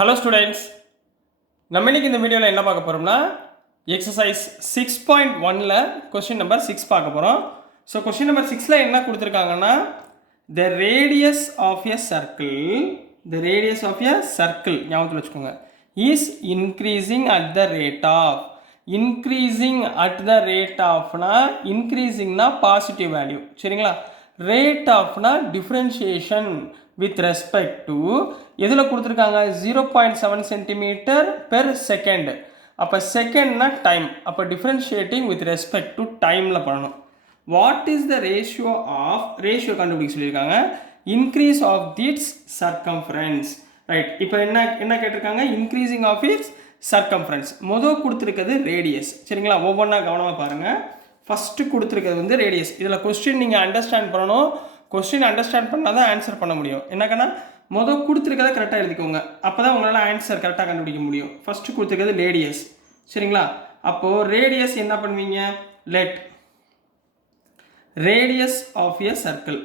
Hello students, நம்ம இன்னைக்கு இந்த வீடியோவில் என்ன பார்க்க போகிறோம்னா எக்ஸசைஸ் 6.1ல் கொஸ்டின் நம்பர் 6 பார்க்க போகிறோம். ஸோ கொஸ்டின் நம்பர் 6ல் என்ன கொடுத்துருக்காங்கன்னா the radius of a circle ஞாபகத்தில் வச்சுக்கோங்க is increasing at the rate of இன்க்ரீசிங்னா பாசிட்டிவ் வேல்யூ, சரிங்களா? ரேட் ஆஃப்னா டிஃப்ரென்ஷியேஷன் வித் ரெஸ்பெக்ட் டு எதில் கொடுத்துருக்காங்க 0.7 சென்டிமீட்டர் பெர் செகண்ட். அப்போ செகண்ட்னா டைம், அப்போ டிஃப்ரென்ஷியேட்டிங் வித் ரெஸ்பெக்ட் டு டைமில் பண்ணணும். வாட் இஸ் த ரேஷியோ கண்டுபிடிக்க சொல்லியிருக்காங்க increase of its circumference, right? இப்போ என்ன கேட்டிருக்காங்க இன்க்ரீசிங் ஆஃப் இட்ஸ் சர்க்கம்ஃபரன்ஸ். மொதல் கொடுத்துருக்கிறது ரேடியஸ், சரிங்களா? ஒவ்வொன்றா கவனமாக பாருங்கள். ஃபஸ்ட்டு கொடுத்துருக்கிறது வந்து ரேடியஸ். இதில் கொஸ்டின் நீங்கள் அண்டர்ஸ்டாண்ட் பண்ணணும். கொஸ்டின் அண்டர்ஸ்டாண்ட் பண்ணால் தான் ஆன்சர் பண்ண முடியும். என்னக்கன்னா மொதல் கொடுத்துருக்கதை கரெக்டாக எழுதிக்கோங்க, அப்போ தான் உங்களால் ஆன்சர் கரெக்டாக கண்டுபிடிக்க முடியும். ஃபஸ்ட்டு கொடுத்துருக்கிறது ரேடியஸ், சரிங்களா? அப்போது ரேடியஸ் என்ன பண்ணுவீங்க, let radius of a circle.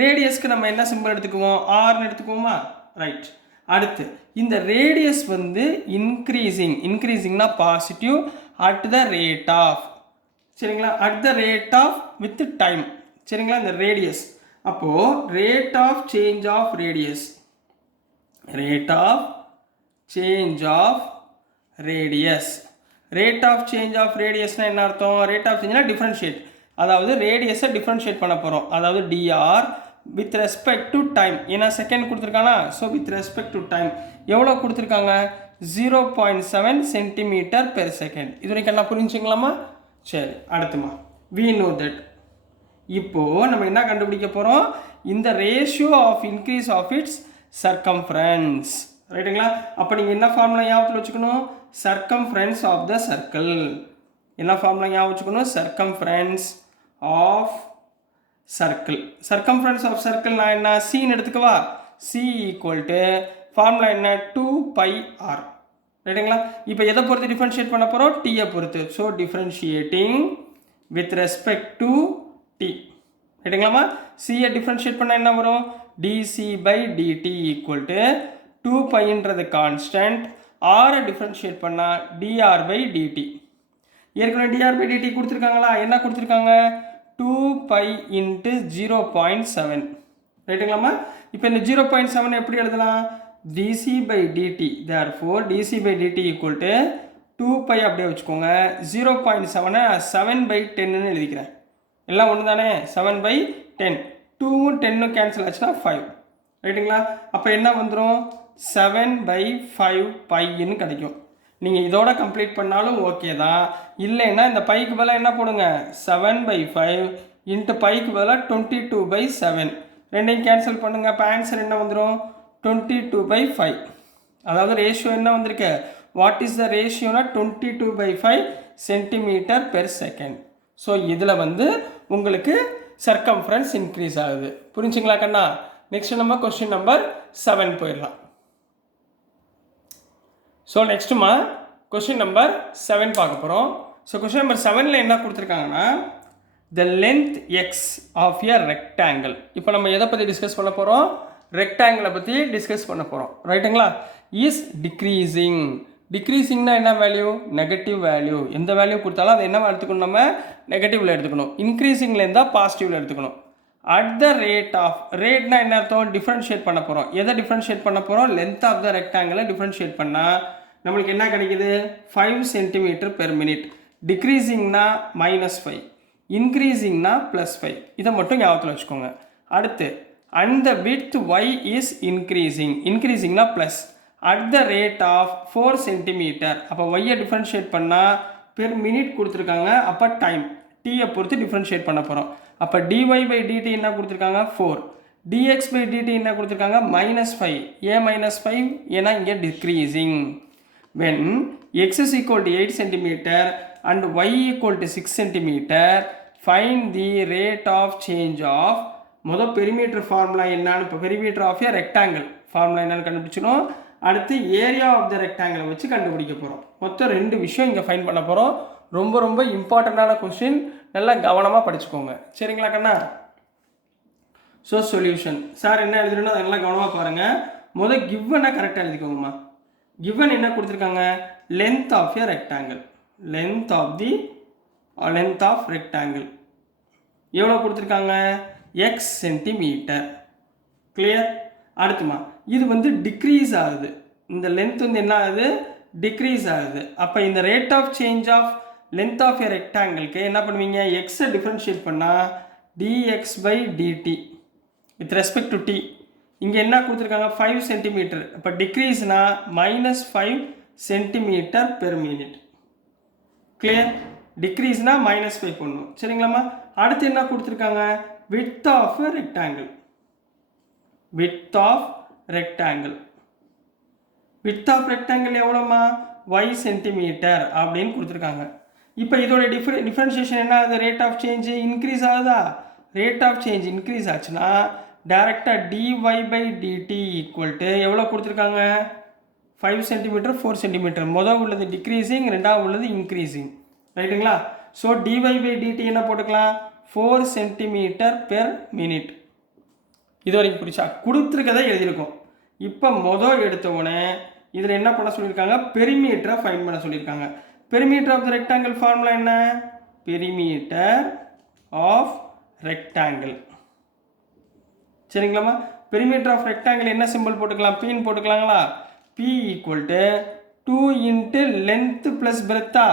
ரேடியஸ்க்கு நம்ம என்ன சிம்பிள் எடுத்துக்குவோம், ஆர்னு எடுத்துக்குவோமா, ரைட்? அடுத்து இந்த ரேடியஸ் வந்து இன்க்ரீசிங்னா positive at the rate of, சரிங்களா? At the rate of with time, சரிங்களா? இந்த ரேடியஸ் அப்போது ரேட் ஆஃப் சேஞ்ச் ஆஃப் ரேடியஸ்னா என்ன அர்த்தம்? ரேட் ஆஃப் சேஞ்ச்னா டிஃப்ரென்ஷியேட், அதாவது ரேடியஸை டிஃப்ரென்ஷியேட் பண்ண போகிறோம். அதாவது d r with respect to time. ஏன்னா செகண்ட் கொடுத்துருக்கானா, so with respect to time எவ்வளோ கொடுத்துருக்காங்க 0.7 சென்டிமீட்டர் பெர் செகண்ட். இது வரைக்கும் என்ன புரிஞ்சுங்களாமா? சரி, அடுத்துமா we know that. இப்போது நம்ம என்ன கண்டுபிடிக்க போகிறோம், இந்த ratio of increase of its circumference, ரைட்டுங்களா? அப்போ நீங்கள் என்ன ஃபார்முலா ஞாபகத்தில் வச்சுக்கணும், சர்க்கம்ஃபரன்ஸ் ஆஃப் த சர்க்கிள். என்ன ஃபார்முலா ஞாபகம் வச்சுக்கணும், சர்க்கம்ஃபரன்ஸ் ஆஃப் சர்க்கிள் நான் என்ன சின்னு எடுத்துக்கவா, சி ஈக்குவல் டு ஃபார்முலா என்ன 2πr, ரைட்டுங்களா? இப்போ எதை பொறுத்து டிஃப்ரென்ஷியேட் பண்ண போகிறோம், டீயை பொறுத்து. So differentiating with respect to t, ரைட்டுங்களாமா? சியை டிஃப்ரென்ஷியேட் பண்ணால் என்ன வரும், d c by d t equal to 2πன்றது கான்ஸ்டன்ட், ஆரை டிஃப்ரென்ஷியேட் பண்ணால் டிஆர் பை டிடி. ஏற்கனவே டிஆர் பை டிடி கொடுத்துருக்காங்களா, என்ன கொடுத்துருக்காங்க 2π இன்ட்டு 0.7, ரைட்டுங்களாமா? இப்போ இந்த 0.7 எப்படி எழுதலாம், dc by dt, therefore dc by dt equal to 2π அப்படியே வச்சுக்கோங்க. 0.7 7/10 எழுதிக்கிறேன். எல்லாம் ஒன்று தானே, 7/10, 2ம் 10ம் கேன்சல் ஆச்சுன்னா 5, ரைட்டுங்களா? அப்போ என்ன வந்துடும் 7/5 பைன்னு கிடைக்கும். நீங்கள் இதோட கம்ப்ளீட் பண்ணாலும் ஓகே தான். இல்லைன்னா இந்த பைக்கு பதிலாக என்ன போடுங்க 7/5 இன்ட்டு பைக்கு பதிலாக 22/7, ரெண்டையும் கேன்சல் பண்ணுங்க. அப்போ ஆன்சர் என்ன வந்துடும் 22/5. அதாவது ரேஷியோ என்ன வந்திருக்கு, வாட் இஸ் த ரேஷியோனா 22/5 சென்டிமீட்டர் பெர் செகண்ட். ஸோ இதில் வந்து உங்களுக்கு சர்க்கம்ஃபரன்ஸ் இன்க்ரீஸ் ஆகுது. புரிஞ்சுங்களா கண்ணா? நெக்ஸ்ட் நம்ம கொஸ்டின் நம்பர் 7 போயிடலாம். ஸோ நெக்ஸ்ட்டுமா கொஸ்டின் நம்பர் 7 பார்க்க போகிறோம். ஸோ கொஸ்டின் நம்பர் 7ல் என்ன கொடுத்துருக்காங்கன்னா the length x of a rectangle. இப்போ நம்ம எதை பற்றி டிஸ்கஸ் பண்ண போகிறோம், ரெக்டாங்கிளை பற்றி டிஸ்கஸ் பண்ண போகிறோம், ரைட்டுங்களா? இஸ் டிக்ரீசிங்னா என்ன வேல்யூ, நெகட்டிவ் வேல்யூ. எந்த வேல்யூ கொடுத்தாலும் அதை என்ன எடுத்துக்கணும், நம்ம நெகட்டிவில் எடுத்துக்கணும். இன்க்ரீசிங்கில் இருந்தால் பாசிட்டிவில் எடுத்துக்கணும். அட் த ரேட் ஆஃப், ரேட்னா என்ன அர்த்தம், டிஃப்ரென்ஷியேட் பண்ண போகிறோம். எதை டிஃப்ரென்ஷியேட் பண்ண போகிறோம், லென்த் ஆஃப் த ரெக்டாங்கிளை டிஃப்ரென்ஷியேட் பண்ணால் நம்மளுக்கு என்ன கிடைக்குது 5 சென்டிமீட்டர் பெர் மினிட். டிக்ரீசிங்னா -5, இன்க்ரீசிங்னா +5. இதை மட்டும் ஞாபகத்தில் வச்சுக்கோங்க. அடுத்து and the width y is increasingனா plus at the rate of 4 centimeter. அப்போ y-ஐ டிஃப்ரென்ஷியேட் பண்ணால் பெர் மினிட் கொடுத்துருக்காங்க. அப்போ டைம் t-ஐ பொறுத்து டிஃப்ரென்ஷியேட் பண்ண போகிறோம். அப்போ dy by dt என்ன கொடுத்துருக்காங்க 4, dx by dt என்ன கொடுத்துருக்காங்க -5. ஏன் -5, ஏன்னா இங்கே decreasing. when x is equal to 8 centimeter and y equal to 6 centimeter, find the rate of change of மொதல் பெரிமீட்டர் ஃபார்முலா என்னன்னு, இப்போ perimeter of a rectangle formula என்னன்னு கண்டுபிடிச்சணும். அடுத்து ஏரியா ஆஃப் த ரெக்டாங்கிளை வச்சு கண்டுபிடிக்க போகிறோம். மொத்தம் 2 விஷயம் இங்கே ஃபைன் பண்ண போகிறோம். ரொம்ப ரொம்ப இம்பார்ட்டண்ட்டான கொஸ்டின், நல்லா கவனமாக படிச்சுக்கோங்க, சரிங்களா கண்ணா? ஸோ சொல்யூஷன் சார் என்ன எழுதுறோன்னா அதெல்லாம் கவனமாக பாருங்கள். முதல் கிவனை கரெக்டாக எழுதிக்கோங்கம்மா. கிவன் என்ன கொடுத்துருக்காங்க? Length of a rectangle. Length of rectangle எவ்வளோ கொடுத்துருக்காங்க? X centimetre. கிளியர்? அடுத்துமா இது வந்து டிக்ரீஸ் ஆகுது. இந்த லென்த் வந்து என்ன ஆகுது? டிக்ரீஸ் ஆகுது. அப்போ இந்த rate of change of length of a ரெக்டாங்கிளுக்கு என்ன பண்ணுவீங்க? எக்ஸை டிஃப்ரென்ஷியேட் பண்ணால் dx by dt with respect to t. இங்கே என்ன கொடுத்துருக்காங்க? 5 சென்டிமீட்டர். இப்போ டிக்ரீஸ்னா -5 சென்டிமீட்டர் பெர் மினிட். கிளியர்? டிக்ரீஸ்னா -5 பண்ணணும். சரிங்களாம்மா? அடுத்து என்ன கொடுத்துருக்காங்க? width of rectangle. width of rectangle. width of rectangle எவ்வளோமா? y சென்டிமீட்டர் அப்படின்னு கொடுத்துருக்காங்க. இப்போ இதோட டிஃபரன்ஷியேஷன் என்ன ஆகுது? ரேட் ஆஃப் சேஞ்ச் இன்க்ரீஸ் ஆகுதா? ரேட் ஆஃப் சேஞ்ச் இன்க்ரீஸ் ஆச்சுன்னா டேரெக்டாக dy by dt equal to எவ்வளோ கொடுத்துருக்காங்க? 5 சென்டிமீட்டர் 4 சென்டிமீட்டர். முதல் உள்ளது டிக்ரீசிங், ரெண்டாவது உள்ளது இன்க்ரீசிங். ரைட்டுங்களா? ஸோ dy by dt என்ன போட்டுக்கலாம்? 4 சென்டிமீட்டர் பெர் மினிட். இது வரைக்கும் புரிச்சா? கொடுத்துருக்கதை எழுதியிருக்கோம். இப்போ மொதல் எடுத்தவுடனே இதில் என்ன பண்ண சொல்லியிருக்காங்க? பெரிமீட்டரை ஃபைண்ட் பண்ண சொல்லியிருக்காங்க. Perimeter of the rectangle formula என்ன? Perimeter of rectangle. சரிங்களாம்மா? பெரிமீட்டர் ஆஃப் ரெக்டாங்கிள் என்ன சிம்பிள் போட்டுக்கலாம்? பின்னு போட்டுக்கலாங்களா? P equal to 2 into length plus பிரெத்தா,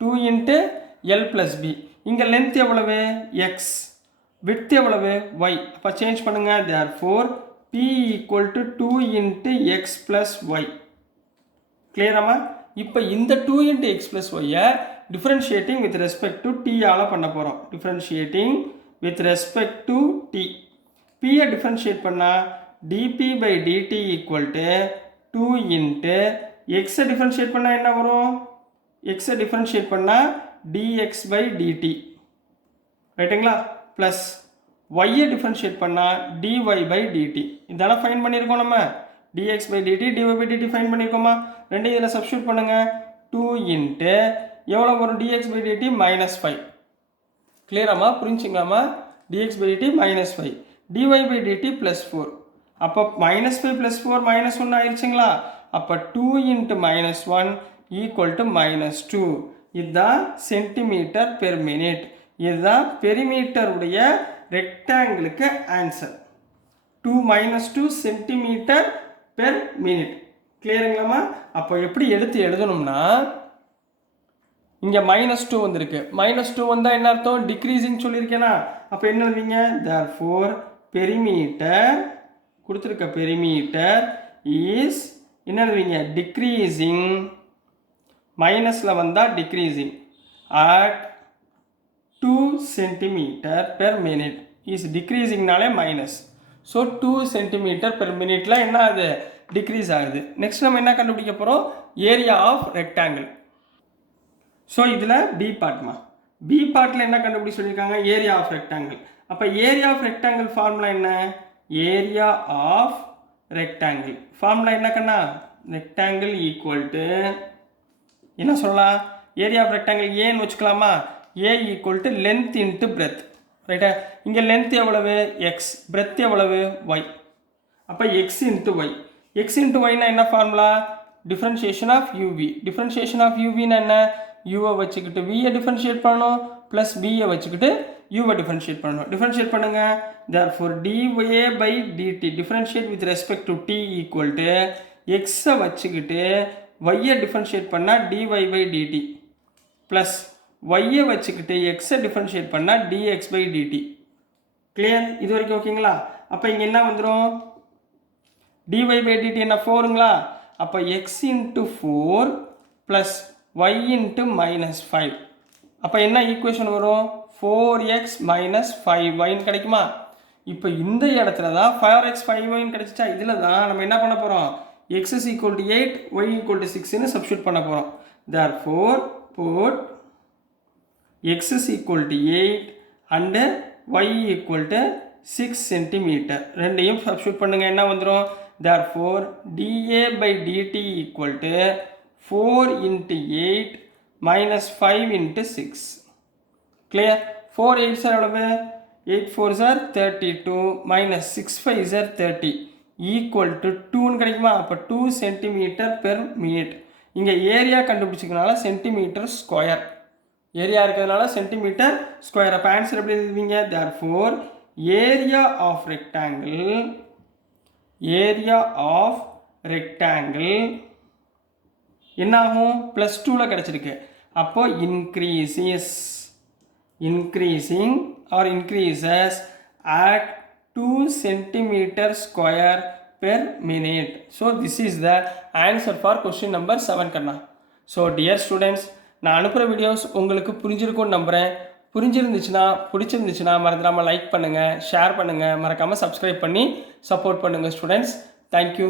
2 இன்ட்டு எல் ப்ளஸ் பி. இங்கே லென்த் எவ்வளவு? எக்ஸ். விட்த் எவ்வளவு? ஒய். அப்போ சேஞ்ச் பண்ணுங்க. Therefore p equal to 2 into x plus y. கிளியராமா? இப்போ இந்த 2 இன்ட்டு எக்ஸ் ப்ளஸ் ஒய்யை differentiating with respect to t ஆல் பண்ண போகிறோம். Differentiating with respect to t. பியை டிஃப்ரென்ஷியேட் பண்ணால் d p by d t equal to 2 into எக்ஸை டிஃப்ரென்ஷியேட் பண்ணால் என்ன வரும்? எக்ஸை டிஃப்ரென்ஷியேட் பண்ணால் டிஎக்ஸ் பை டிடி. ரைட்டுங்களா? ப்ளஸ் ஒய்யை டிஃப்ரென்ஷியேட் பண்ணால் டிஒய் பை டிடி. இதெல்லாம் ஃபைன் பண்ணியிருக்கோம் நம்ம. dx by dt dy by dt find பண்ணியிருக்கோமா? ரெண்டு இதில் சப்ஸ்டியூட் பண்ணுங்கள். 2 இன்ட்டு எவ்வளோ வரும்? dx by dt -5. கிளியராமா? புரிஞ்சுங்களாமா? dx by dt -5, dy by dt +4. அப்போ -5 + 4 -1 ஆயிடுச்சுங்களா? அப்போ 2 இன்ட்டு -1 ஈக்குவல் டு -2. இதுதான் சென்டிமீட்டர் பெர் மினிட். இதுதான் பெரிமீட்டருடைய ரெக்டாங்கிளுக்கு ஆன்சர். 2 centimetre per minute. கிளியருங்களாமா? அப்போ எப்படி எடுத்து எழுதணும்னா இங்கே -2 வந்திருக்கு. -2 வந்தால் என்ன அர்த்தம்? டிக்ரீசிங் சொல்லியிருக்கேனா? அப்போ என்ன எழுதிங்க? தேர்ஃபோர் பெரிமீட்டர் கொடுத்துருக்க பெரிமீட்டர் இஸ் என்ன எழுதுவீங்க? டிக்ரீசிங். மைனஸில் வந்தால் decreasing at 2 centimetre per minute. Is டிக்ரீசிங்னாலே மைனஸ். ஸோ 2 சென்டிமீட்டர் பெர் மினிட்ல என்ன ஆகுது? டிக்ரீஸ் ஆகுது. நெக்ஸ்ட் நம்ம என்ன கண்டுபிடிக்க போகிறோம்? Area of rectangle. ஸோ இதில் பி பார்ட்மா. பி பார்ட்டில் என்ன கண்டுபிடி சொல்லியிருக்காங்க? Area of rectangle. அப்போ ஏரியா ஆஃப் ரெக்டாங்கிள் ஃபார்முலா என்ன? ஏரியா ஆஃப் ரெக்டாங்கிள் ஃபார்முலா என்ன கண்ணா? ரெக்டாங்கிள் ஈக்குவல் டு என்ன சொல்லலாம்? ஏரியா ஆஃப் ரெக்டாங்கிள் ஏன்னு வச்சுக்கலாமா? A equal to length into breadth. ரைட்டா? இங்கே லென்த் எவ்வளவு? எக்ஸ். பிரெத் எவ்வளவு? ஒய். அப்போ x into y. X into ஒய்னா என்ன formula? Differentiation of u v. Differentiation of யூவின்னா என்ன? யூவை வச்சுக்கிட்டு வியை டிஃப்ரென்ஷியேட் பண்ணணும், ப்ளஸ் பியை வச்சுக்கிட்டு யூவை டிஃப்ரென்ஷியேட் பண்ணணும். டிஃப்ரென்ஷியேட் பண்ணுங்க. Therefore d a by d t differentiate with respect to t equal to எக்ஸை வச்சுக்கிட்டு ஒய்யை டிஃப்ரென்ஷியேட் பண்ணால் டிஒய் பை டிடி ப்ளஸ் ஒய்யை வச்சுக்கிட்டு எக்ஸை டிஃப்ரென்ஷியேட் பண்ணால் டிஎக்ஸ் பை டிடி. கிளியர்? இது வரைக்கும் ஓகேங்களா? அப்போ இங்கே என்ன வந்துடும்? டிஒய் பை டிடி என்ன? 4ங்களா? அப்போ x into 4 plus y into -5. அப்போ என்ன ஈக்குவேஷன் வரும்? 4x - 5y கிடைக்குமா? இப்போ இந்த இடத்துல தான் 4x 5y கிடைச்சிச்சா? இதில் தான் நம்ம என்ன பண்ண போகிறோம்? x is equal to 8, y equal to 6ன்னு substitute பண்ண போகிறோம். therefore put x is equal to 8 and y equal to 6 centimeter. ரெண்டையும் சப்ஸ்டியூட் பண்ணுங்க. என்ன வந்துடும்? therefore dA by dt equal to 4 into 8 minus 5 into 6. clear? 4 8 எவ்வளவு? 8 4s are 32 minus 6 5s are 30 equal to 2 கிடைக்குமா? அப்போ 2 centimetre per minute. இங்கே area கண்டுபிடிச்சிக்கனால centimetre square, area இருக்கிறதுனால சென்டிமீட்டர் ஸ்கொயர். அப்போ ஆன்சர் எப்படி எழுதுவீங்க? therefore area of rectangle, area of rectangle என்னாகும்? +2ல் கிடச்சிருக்கு. அப்போ increasing or increases at 2 centimeter square per minute. So this is the answer for question number 7 Kanna. So dear students, நான் அனுப்புகிற வீடியோஸ் உங்களுக்கு புரிஞ்சிருக்கும்னு நம்புகிறேன். பிடிச்சிருந்துச்சுன்னா மறந்துடாமல் லைக் பண்ணுங்கள், ஷேர் பண்ணுங்கள், மறக்காமல் சப்ஸ்கிரைப் பண்ணி சப்போர்ட் பண்ணுங்கள் ஸ்டூடெண்ட்ஸ். தேங்க்யூ.